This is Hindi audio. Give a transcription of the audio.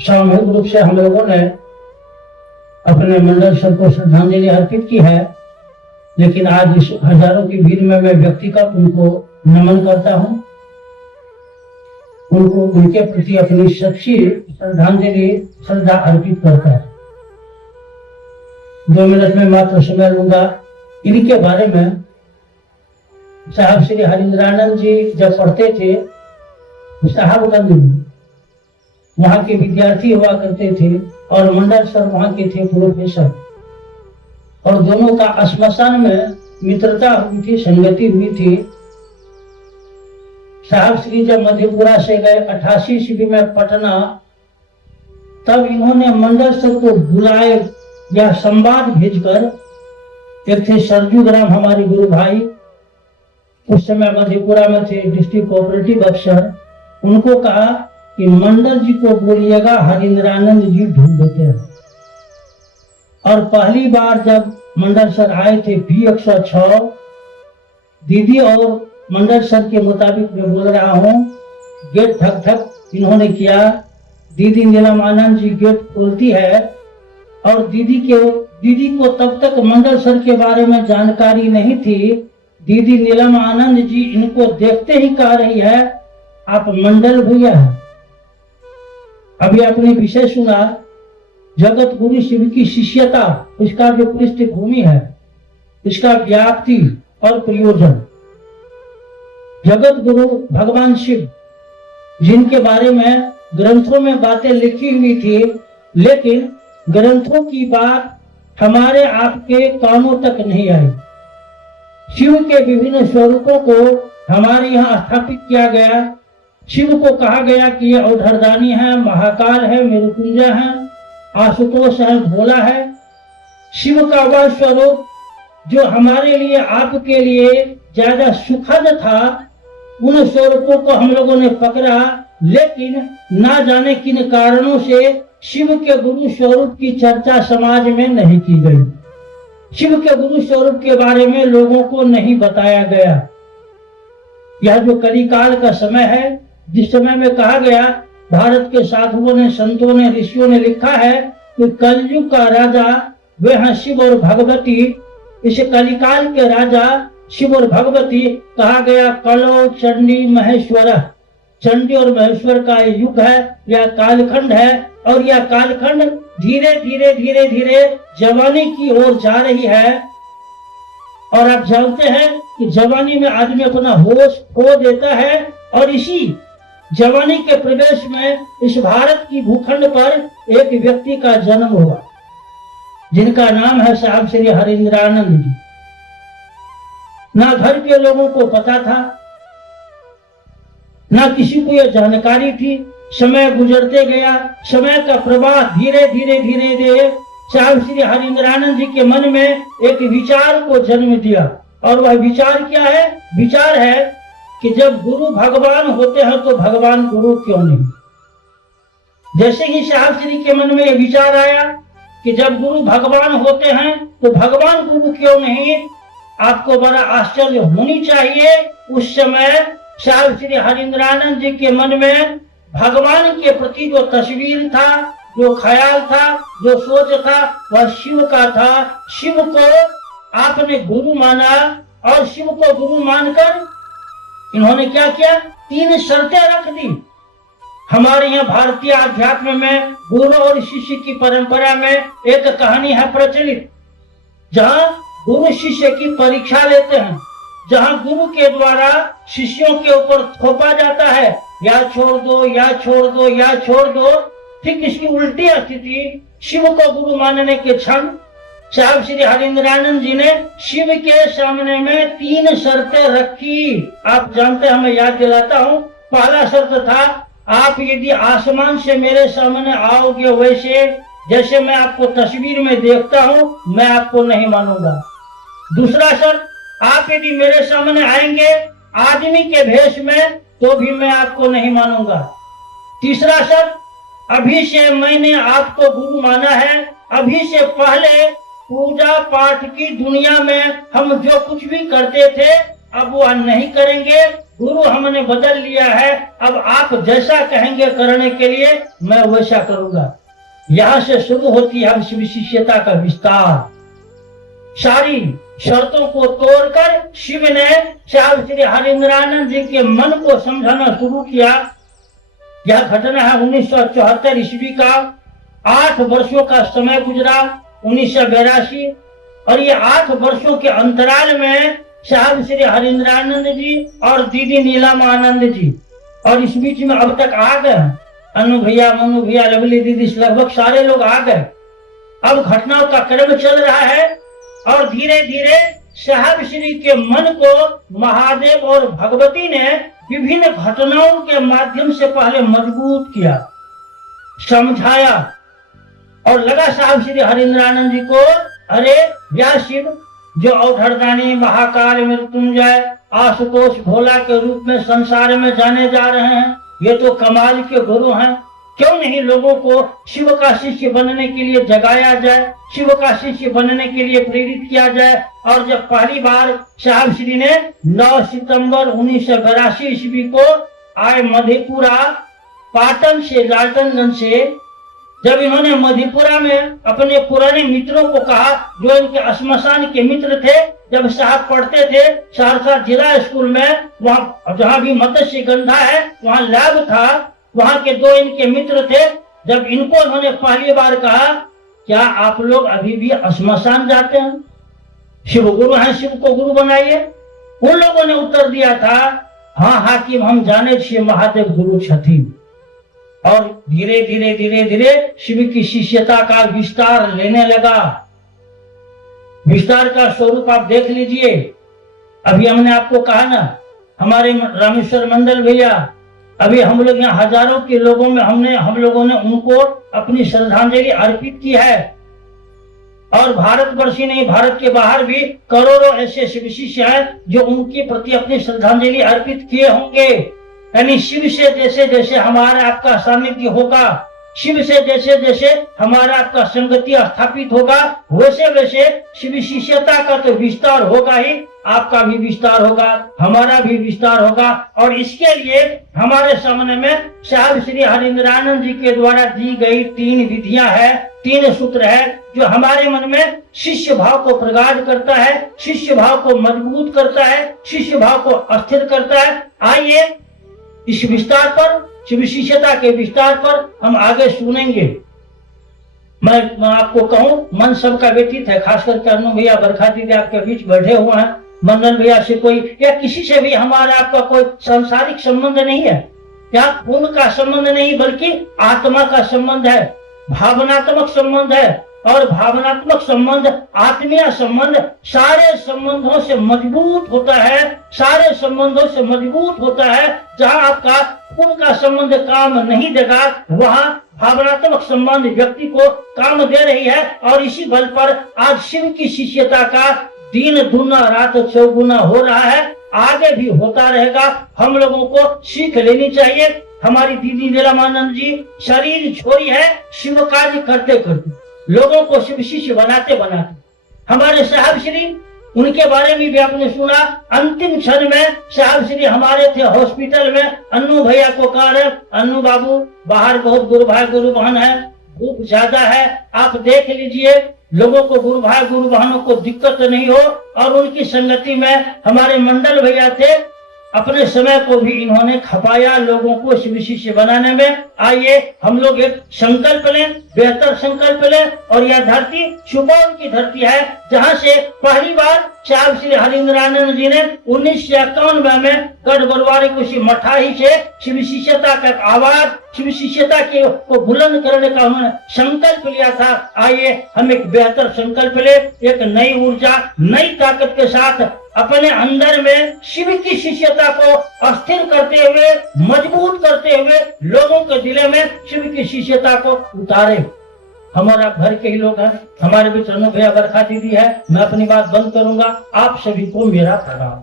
सामूहिक रूप से हम लोगों ने अपने मंडल सर को श्रद्धांजलि अर्पित की है, लेकिन आज इस हजारों की भीड़ में मैं व्यक्तिगत उनको नमन करता हूँ, उनको उनके प्रति अपनी सच्ची श्रद्धांजलि श्रद्धा अर्पित करता है। 2 मिनट में मात्र समय लूंगा। इनके बारे में साहब श्री हरिंद्रानंद जी जब पढ़ते थे, साहबगंज में वहां के विद्यार्थी हुआ करते थे और मंडल सर वहां के थे प्रोफेसर, और दोनों का श्मशान में मित्रता हुई थी, संगति हुई थी। साहब श्री जब मधेपुरा से गए 88 ईस्वी में पटना, तब इन्होंने मंडल सर को बुलाए या संवाद भेजकर, एक थे सरजू ग्राम हमारे गुरु भाई, उस समय मधेपुरा में थे डिस्ट्रिक्ट कोऑपरेटिव अफसर, उनको कहा कि मंडल जी को बोलिएगा हरिंद्रानंद जी ढूंढते हैं। और पहली बार जब मंडल सर आए थे B106, दीदी और मंडल सर के मुताबिक मैं बोल रहा हूँ, गेट धक धक इन्होंने किया। दीदी नीलम आनंद जी गेट खोलती है, और दीदी को तब तक मंडल सर के बारे में जानकारी नहीं थी। दीदी नीलम आनंद जी इनको देखते ही कह रही है, आप मंडल भैया हैं। अभी आपने विषय सुना, जगत गुरु शिव की शिष्यता, इसका जो पृष्ठभूमि है, इसका व्याप्ति और प्रयोजन। जगत गुरु भगवान शिव, जिनके बारे में ग्रंथों में बातें लिखी हुई थी, लेकिन ग्रंथों की बात हमारे आपके कानों तक नहीं आई। शिव के विभिन्न स्वरूपों को हमारे यहाँ स्थापित किया गया। शिव को कहा गया कि ये औधरदानी है, महाकाल है, मेरुकुंजा है, आशुतोष है, भोला है। शिव का वह स्वरूप जो हमारे लिए, आपके लिए ज्यादा सुखद था, उन स्वरूपों को हम लोगों ने पकड़ा, लेकिन ना जाने किन कारणों से शिव के गुरु स्वरूप की चर्चा समाज में नहीं की गई। शिव के गुरु स्वरूप के बारे में लोगों को नहीं बताया गया। यह जो कलिकाल का समय है, जिस समय में कहा गया, भारत के साधुओं ने, संतों ने, ऋषियों ने लिखा है कि कलयुग का राजा वे हैं शिव और भगवती। इस कलिकाल के राजा शिव और भगवती कहा गया कलो चंडी महेश्वर। चंडी और महेश्वर का युग है, यह कालखंड है, और यह कालखंड धीरे धीरे धीरे धीरे जवानी की ओर जा रही है। और आप जानते हैं कि जवानी में आदमी अपना होश खो देता है, और इसी जवानी के प्रवेश में इस भारत की भूखंड पर एक व्यक्ति का जन्म हुआ, जिनका नाम है साहब श्री हरिंद्रानंद जी। ना घर के लोगों को पता था, ना किसी को यह जानकारी थी। समय गुजरते गया, समय का प्रवाह धीरे धीरे धीरे धीरे साहब श्री हरिंद्रानंद जी के मन में एक विचार को जन्म दिया। और वह विचार क्या है? विचार है कि जब गुरु भगवान होते हैं तो भगवान गुरु क्यों नहीं। जैसे ही साहब श्री के मन में यह विचार आया कि जब गुरु भगवान होते हैं तो भगवान गुरु क्यों नहीं, आपको बड़ा आश्चर्य होनी चाहिए। उस समय साहब श्री हरिंद्रानंद जी के मन में भगवान के प्रति जो तस्वीर था, जो ख्याल था, जो सोच था, वह शिव का था। शिव को आपने गुरु माना, और शिव को गुरु मानकर इन्होंने क्या किया? 3 शर्तें रख दी। हमारे यहाँ भारतीय अध्यात्म में गुरु और शिष्य की परंपरा में एक कहानी है प्रचलित, जहाँ गुरु शिष्य की परीक्षा लेते हैं, जहाँ गुरु के द्वारा शिष्यों के ऊपर थोपा जाता है, या छोड़ दो, या छोड़ दो, या छोड़ दो। ठीक इसकी उल्टी स्थिति शिव को गुरु मानने के क्षण साहब श्री हरिंद्रानंद जी ने शिव के सामने में 3 शर्तें रखी। आप जानते हैं, मैं याद दिलाता हूँ। पहला शर्त था, आप यदि आसमान से मेरे सामने आओगे वैसे जैसे मैं आपको तस्वीर में देखता हूँ, मैं आपको नहीं मानूंगा। दूसरा शर्त, आप यदि मेरे सामने आएंगे आदमी के भेष में तो भी मैं आपको नहीं मानूंगा। तीसरा शर्त, अभी से मैंने आपको गुरु माना है, अभी से पहले पूजा पाठ की दुनिया में हम जो कुछ भी करते थे अब वो नहीं करेंगे, गुरु हमने बदल लिया है, अब आप जैसा कहेंगे करने के लिए मैं वैसा करूंगा। यहाँ से शुरू होती है शिव शिष्यता का विस्तार। सारी शर्तों को तोड़कर शिव ने साहब श्री हरिंद्रानंद जी के मन को समझाना शुरू किया। यह घटना है 1974 ईस्वी का। 8 वर्षों का समय गुजरा 1982, और ये 8 वर्षों के अंतराल में साहब श्री हरिंद्रानंद जी और दीदी नीलमानंद जी, और इस बीच में अब तक आ गए अनु भैया, मनु भैया, लवली दीदी, लगभग सारे लोग आ गए। अब घटनाओं का क्रम चल रहा है और धीरे धीरे साहब श्री के मन को महादेव और भगवती ने विभिन्न घटनाओं के माध्यम से पहले मजबूत किया, समझाया, और लगा साहब श्री हरिंद्रानंद जी को, अरे या शिव जो औढ़दानी, महाकाल, मृत्युंजय, आशुतोष, भोला के रूप में संसार में जाने जा रहे हैं, ये तो कमाल के गुरु हैं, क्यों नहीं लोगों को शिव का शिष्य बनने के लिए जगाया जाए, शिव का शिष्य बनने के लिए प्रेरित किया जाए। और जब पहली बार साहब श्री ने 9 सितंबर 1982 ईस्वी को आए मधेपुरा, पाटन से, लालटनगंज से, जब इन्होंने मधेपुरा में अपने पुराने मित्रों को कहा, जो इनके श्मशान के मित्र थे, जब साहब पढ़ते थे सहरसा जिला स्कूल में, वहाँ जहाँ भी मत्स्य गंधा है वहाँ लैब था, वहाँ के 2 इनके मित्र थे। जब इनको उन्होंने पहली बार कहा, क्या आप लोग अभी भी श्मशान जाते हैं, शिव गुरु हैं, शिव को गुरु बनाइए? उन लोगों ने उत्तर दिया था, हाँ हाकिम, हम जाने छे महादेव गुरु छथिन। और धीरे धीरे धीरे धीरे शिव की शिष्यता का विस्तार लेने लगा। विस्तार का स्वरूप आप देख लीजिए। अभी हमने आपको कहा ना, हमारे रामेश्वर मंडल भैया, अभी हम लोग यहाँ हजारों के लोगों में हम लोगों ने उनको अपनी श्रद्धांजलि अर्पित की है। और भारतवर्ष ही नहीं, भारत के बाहर भी करोड़ों ऐसे शिव शिष्य हैं जो उनके प्रति अपनी श्रद्धांजलि अर्पित किए होंगे। यानी शिव से जैसे जैसे हमारा आपका सानिध्य होगा, शिव से जैसे जैसे हमारा आपका संगति स्थापित होगा, वैसे वैसे शिव शिष्यता का तो विस्तार होगा ही, आपका भी विस्तार होगा, हमारा भी विस्तार होगा। और इसके लिए हमारे सामने में साहब श्री हरिंद्रानंद जी के द्वारा दी गई 3 विधियां है, 3 सूत्र है, जो हमारे मन में शिष्य भाव को प्रगाढ़ करता है, शिष्य भाव को मजबूत करता है, शिष्य भाव को स्थिर करता है। आइए इस विस्तार पर, शिव शिष्यता के विस्तार पर हम आगे सुनेंगे। मैं आपको कहूं, मन सबका व्यतीत है, खास करके अनु भैया, बरखा दीदी आपके बीच बैठे हुए हैं, मंडल भैया से कोई या किसी से भी हमारा आपका कोई सांसारिक संबंध नहीं है, या खून का संबंध नहीं, बल्कि आत्मा का संबंध है, भावनात्मक संबंध है। और भावनात्मक संबंध, आत्मीय संबंध सारे संबंधों से मजबूत होता है, सारे संबंधों से मजबूत होता है। जहाँ आपका खून का संबंध काम नहीं देगा, वहाँ भावनात्मक संबंध व्यक्ति को काम दे रही है। और इसी बल पर आज शिव की शिष्यता का दिन दुना रात चौगुना हो रहा है, आगे भी होता रहेगा। हम लोगों को सीख लेनी चाहिए। हमारी दीदी नीलमानंद जी शरीर छोड़ी है शिव कार्य करते करते, लोगों को शिव शिष्य बनाते बनाते। हमारे साहब श्री, उनके बारे में भी आपने सुना, अंतिम क्षण में साहब श्री हमारे थे हॉस्पिटल में। अन्नू भैया को कह रहे, अन्नू बाबू बाहर बहुत गुरु भाई गुरु बहन है, धूप ज्यादा है, आप देख लीजिए, लोगों को गुरु भाई गुरु बहनों को दिक्कत नहीं हो। और उनकी संगति में हमारे मंडल भैया थे, अपने समय को भी इन्होंने खपाया लोगों को शिव शिष्य बनाने में। आइए हम लोग एक संकल्प लें, बेहतर संकल्प लें। और यह धरती सुपौल की धरती है, जहां से पहली बार साहब श्री हरिंद्रानंद जी ने 1951 में गढ़ बरुआरी कुशी मठाही से शिव शिष्यता का आवाज, शिव शिष्यता को बुलंद करने का उन्होंने संकल्प लिया था। आइए हम एक बेहतर संकल्प ले, एक नई ऊर्जा, नई ताकत के साथ अपने अंदर में शिव की शिष्यता को स्थिर करते हुए, मजबूत करते हुए लोगों के दिले में शिव की शिष्यता को उतारे। हमारा घर के ही लोग हैं, हमारे बीच अनु भैया, बरखा दीदी है। मैं अपनी बात बंद करूंगा। आप सभी को मेरा प्रणाम।